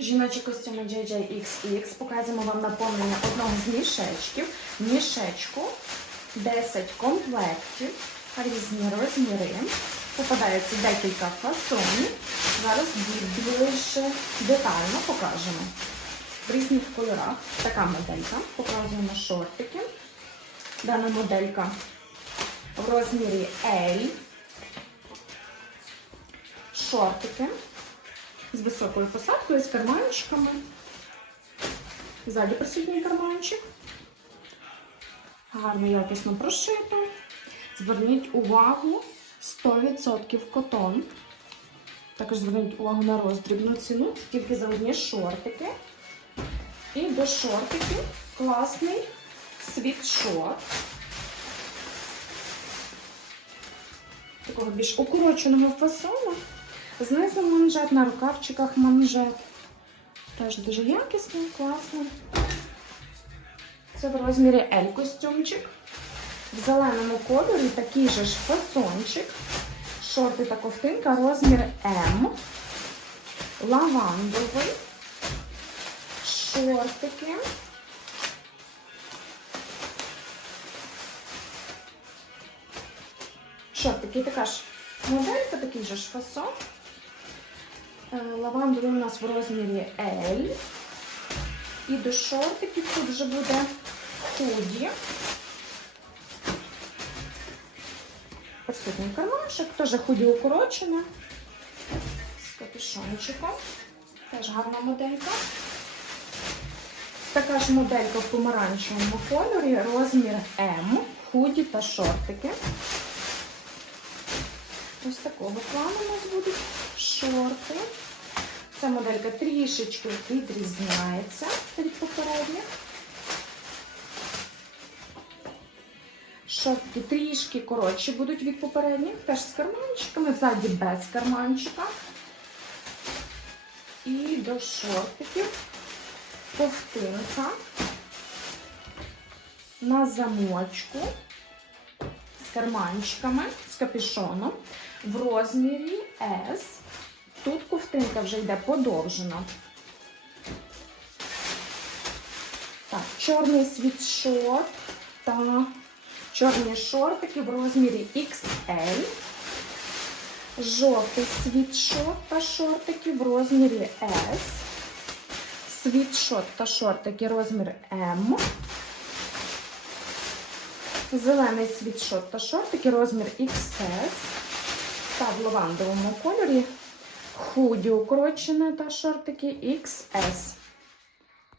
Жіночі костюми JJXX. Показуємо вам наповнення одного з мішечків. Мішечку 10 комплектів, різні розміри. Попадається декілька фасонів. Зараз більше детально покажемо. В різних кольорах така моделька. Показуємо шортики. Дана моделька в розмірі L. Шортики з високою посадкою, з карманчиками. Ззаді присутній карманчик. Гарно якісно прошито. Зверніть увагу 100% котон. Також зверніть увагу на роздрібну ціну, тільки за одні шортики. І до шортиків класний світшот. Такого більш укороченого фасону. Знизу манжет, на рукавчиках манжет. Теж дуже якісний, класний. Це в розмірі L костюмчик. В зеленому кольорі такий же ж фасончик. Шорти та ковтинка, розмір М. Лавандовий. Шортики. Шортики така ж моделька, такий же ж фасон. Е, Лавандовий у нас в розмірі L. І до шортиків тут вже буде худі. Присутній кармашок, теж худі укорочене. З капюшончиком. Теж гарна моделька. Така ж моделька в помаранчевому кольорі, розмір М, худі та шортики. Ось такого плану у нас будуть шорти. Ця моделька трішечки відрізняється від попередніх. Шортики трішки коротші будуть від попередніх, теж з карманчиками, ззаді без карманчика. І до шортиків ковтинка на замочку з карманчиками, з капюшоном в розмірі S. Тут ковтинка вже йде подовжена. Так, чорний світшот та чорні шортики в розмірі XL. Жовтий світшот та шортики в розмірі S. Світшот та шортики розмір М. Зелений світшот та шортики розмір XS. Та в лавандовому кольорі худі укорочене та шортики XS.